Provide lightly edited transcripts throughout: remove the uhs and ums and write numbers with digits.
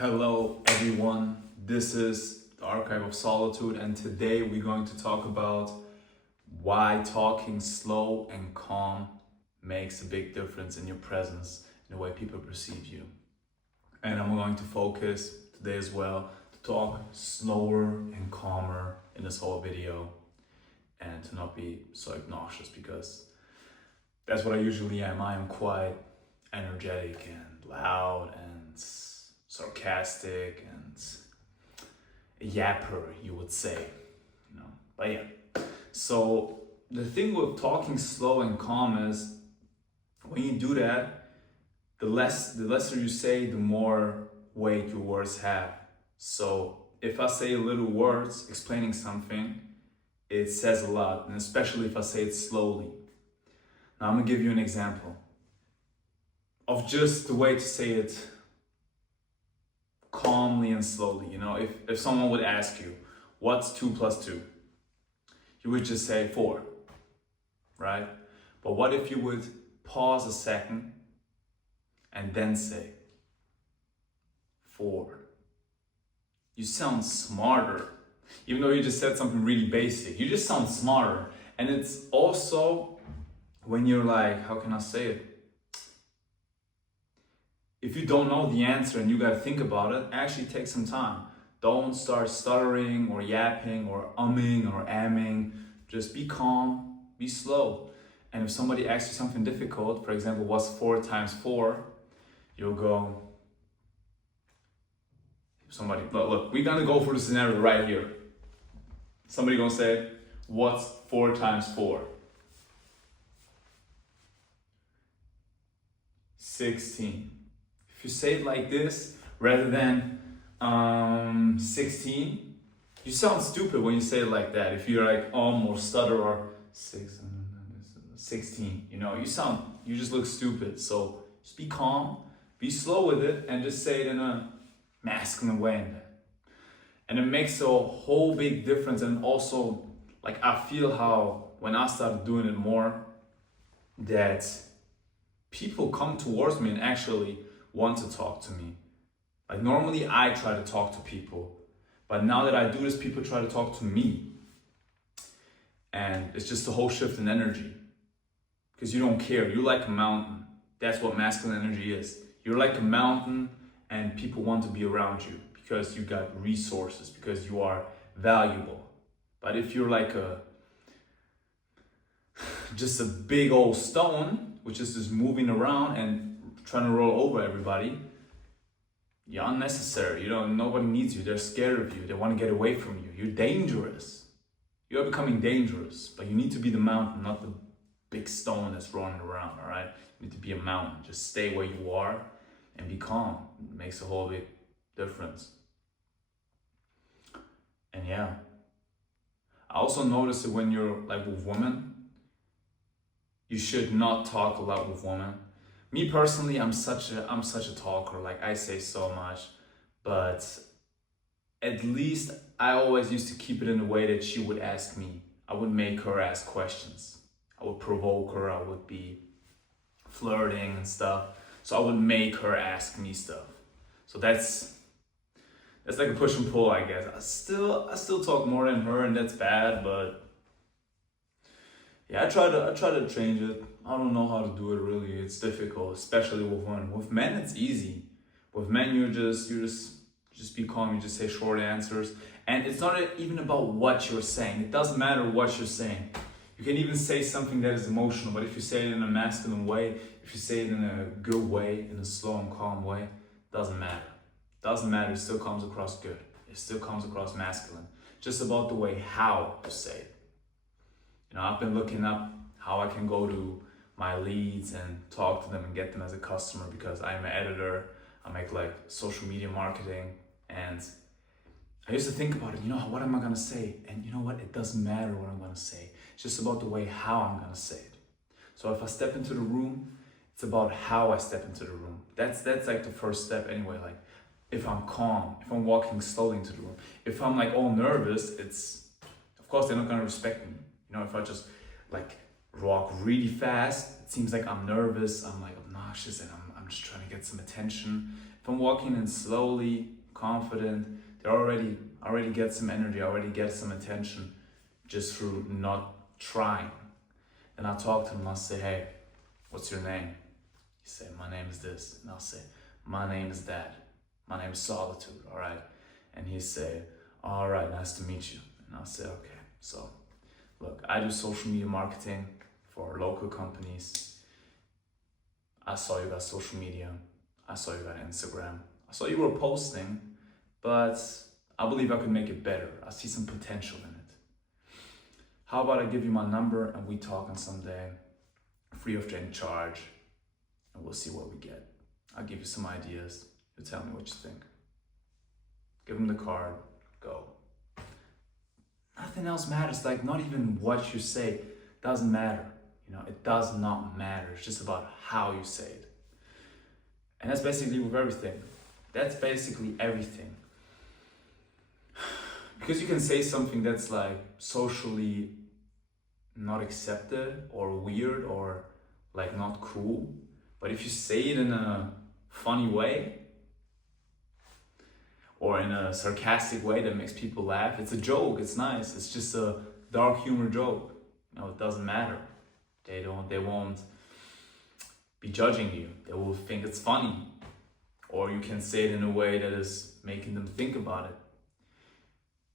Hello everyone, this is the Archive of Solitude, and today we're going to talk about why talking slow and calm makes a big difference in your presence, in the way people perceive you. And I'm going to focus today as well to talk slower and calmer in this whole video and to not be so obnoxious, because that's what I usually am. I am quite energetic and loud and sarcastic and a yapper, you would say, But yeah, so the thing with talking slow and calm is when you do that, the lesser you say, the more weight your words have. So if I say little words explaining something, it says a lot, and especially if I say it slowly. Now I'm gonna give you an example of just the way to say it calmly and slowly. If someone would ask you, what's 2 plus 2? You would just say 4, right? But what if you would pause a second and then say 4? You sound smarter. Even though you just said something really basic, you just sound smarter. And it's also when you're like, how can I say it? If you don't know the answer and you gotta think about it, actually take some time. Don't start stuttering or yapping or umming or amming. Just be calm, be slow. And if somebody asks you something difficult, for example, what's 4 times 4? You'll go, look, we're gonna go for the scenario right here. Somebody gonna say, what's 4 times 4? 16. If you say it like this, rather than 16, you sound stupid when you say it like that. If you're like or stutter or 16, you just look stupid. So just be calm, be slow with it, and just say it in a masculine way. And it makes a whole big difference. And also, I feel how when I started doing it more, that people come towards me and actually want to talk to me. Normally I try to talk to people, but now that I do this, people try to talk to me. And it's just a whole shift in energy, because you don't care. You're like a mountain. That's what masculine energy is. You're like a mountain and people want to be around you because you got resources, because you are valuable. But if you're like just a big old stone, which is just moving around and trying to roll over everybody, you're unnecessary. Nobody needs you. They're scared of you. They want to get away from you. You're dangerous. You're becoming dangerous. But you need to be the mountain, not the big stone that's rolling around, all right? You need to be a mountain. Just stay where you are and be calm. It makes a whole big difference. And yeah, I also notice that when you're with women, you should not talk a lot with women. Me personally, I'm such a talker. I say so much, but at least I always used to keep it in a way that she would ask me. I would make her ask questions. I would provoke her. I would be flirting and stuff. So I would make her ask me stuff. So that's like a push and pull, I guess. I still talk more than her, and that's bad, but yeah, I try to change it. I don't know how to do it really. It's difficult, especially with women. With men, it's easy. With men, you just be calm. You just say short answers, and it's not even about what you're saying. It doesn't matter what you're saying. You can even say something that is emotional, but if you say it in a masculine way, if you say it in a good way, in a slow and calm way, doesn't matter. Doesn't matter. It still comes across good. It still comes across masculine. Just about the way how to say it. I've been looking up how I can go to my leads and talk to them and get them as a customer, because I'm an editor. I make social media marketing, and I used to think about it, what am I gonna say? And you know what? It doesn't matter what I'm gonna say. It's just about the way how I'm gonna say it. So if I step into the room, it's about how I step into the room. That's the first step anyway. If I'm calm, if I'm walking slowly into the room, if I'm all nervous, of course they're not gonna respect me. If I just walk really fast, it seems like I'm nervous, I'm obnoxious, and I'm just trying to get some attention. If I'm walking in slowly, confident, they already get some energy, already get some attention just through not trying. And I'll talk to them, I'll say, hey, what's your name? You say, my name is this. And I'll say, my name is that. My name is Solitude, all right? And he say, all right, nice to meet you. And I'll say, okay, so look, I do social media marketing for local companies. I saw you got social media. I saw you got Instagram. I saw you were posting, but I believe I could make it better. I see some potential in it. How about I give you my number and we talk on someday, free of any charge, and we'll see what we get. I'll give you some ideas. You tell me what you think. Give them the card, go. Nothing else matters, like not even what you say doesn't matter. You know, it does not matter. It's just about how you say it. And that's basically with everything. That's basically everything. Because you can say something that's like socially not accepted or weird or like not cool, but if you say it in a funny way or in a sarcastic way that makes people laugh, it's a joke, it's nice, it's just a dark humor joke. You know, it doesn't matter. They won't be judging you. They will think it's funny. Or you can say it in a way that is making them think about it.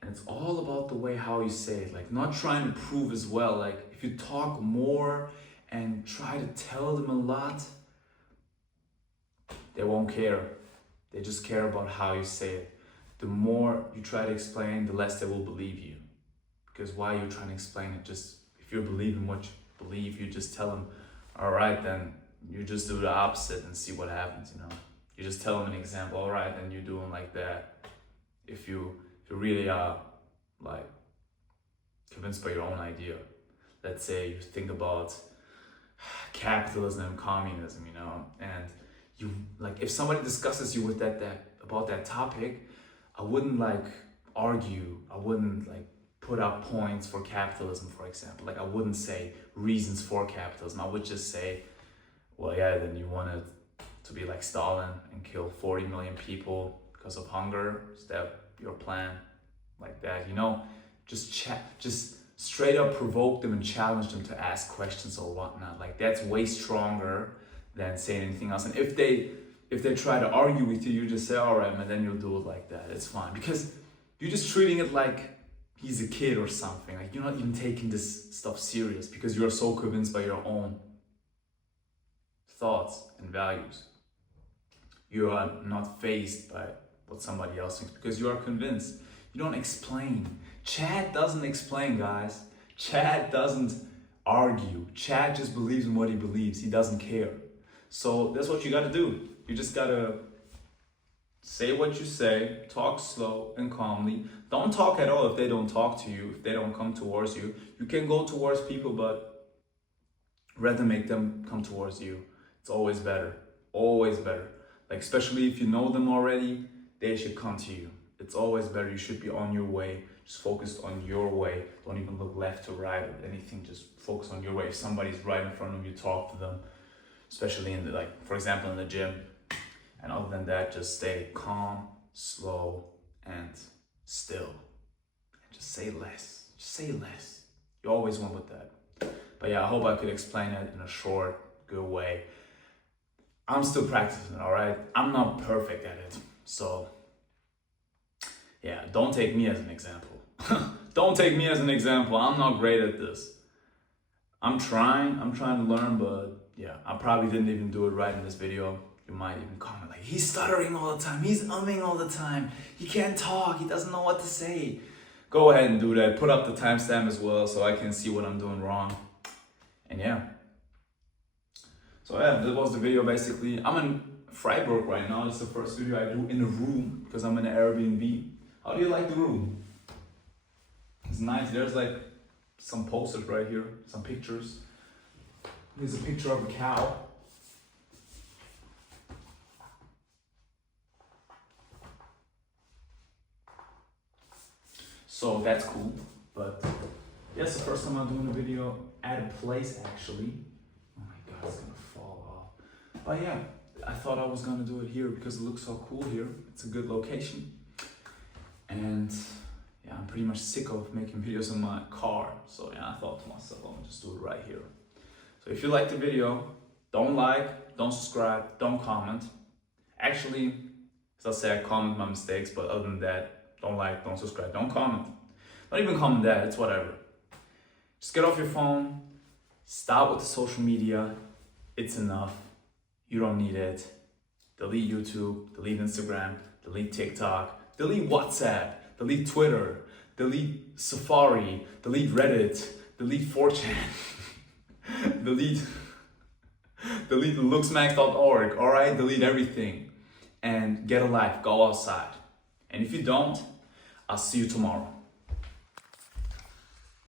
And it's all about the way how you say it, like not trying to prove as well. Like if you talk more and try to tell them a lot, they won't care. They just care about how you say it. The more you try to explain, the less they will believe you. Because why are you trying to explain it? Just if you believe in what you believe, you just tell them, all right, then you just do the opposite and see what happens, you know. You just tell them an example, all right, then you do them like that. If you really are like convinced by your own idea. Let's say you think about capitalism and communism, you know, and you like if somebody discusses you with that about that topic, I wouldn't like argue, I wouldn't like put up points for capitalism, for example. Like I wouldn't say reasons for capitalism. I would just say, well, yeah, then you wanted to be like Stalin and kill 40 million people because of hunger. Is that your plan? Like that, you know, just straight up provoke them and challenge them to ask questions or whatnot. Like that's way stronger than saying anything else. And if they try to argue with you, you just say, all right, man, then you'll do it like that. It's fine. Because you're just treating it like he's a kid or something. Like you're not even taking this stuff serious because you're so convinced by your own thoughts and values. You are not fazed by what somebody else thinks because you are convinced. You don't explain. Chad doesn't explain, guys. Chad doesn't argue. Chad just believes in what he believes. He doesn't care. So that's what you gotta do. You just gotta say what you say, talk slow and calmly. Don't talk at all if they don't talk to you, if they don't come towards you. You can go towards people, but rather make them come towards you. It's always better. Always better. Like especially if you know them already, they should come to you. It's always better. You should be on your way. Just focus on your way. Don't even look left to right or anything. Just focus on your way. If somebody's right in front of you, talk to them. Especially in the, like, for example, in the gym. And other than that, just stay calm, slow, and still. And just say less. Just say less. You always win with that. But yeah, I hope I could explain it in a short, good way. I'm still practicing, all right? I'm not perfect at it. So yeah, don't take me as an example. Don't take me as an example. I'm not great at this. I'm trying to learn, but yeah, I probably didn't even do it right in this video. You might even comment like, he's stuttering all the time, he's umming all the time, he can't talk, he doesn't know what to say. Go ahead and do that. Put up the timestamp as well so I can see what I'm doing wrong. And yeah. So yeah, that was the video basically. I'm in Freiburg right now. It's the first video I do in a room because I'm in an Airbnb. How do you like the room? It's nice. There's like some posters right here, some pictures. There's a picture of a cow. So that's cool. But that's the first time I'm doing a video at a place actually. Oh my god, it's gonna fall off. But yeah, I thought I was gonna do it here because it looks so cool here. It's a good location. And yeah, I'm pretty much sick of making videos in my car. So yeah, I thought to myself, I'm gonna just do it right here. So if you like the video, don't like, don't subscribe, don't comment. Actually, as I say, I comment my mistakes, but other than that, don't like, don't subscribe, don't comment. Don't even comment that, it's whatever. Just get off your phone, stop with the social media. It's enough. You don't need it. Delete YouTube, delete Instagram, delete TikTok, delete WhatsApp, delete Twitter, delete Safari, delete Reddit, delete 4chan, delete looksmax.org, alright? Delete everything and get a life, go outside. And if you don't, I'll see you tomorrow.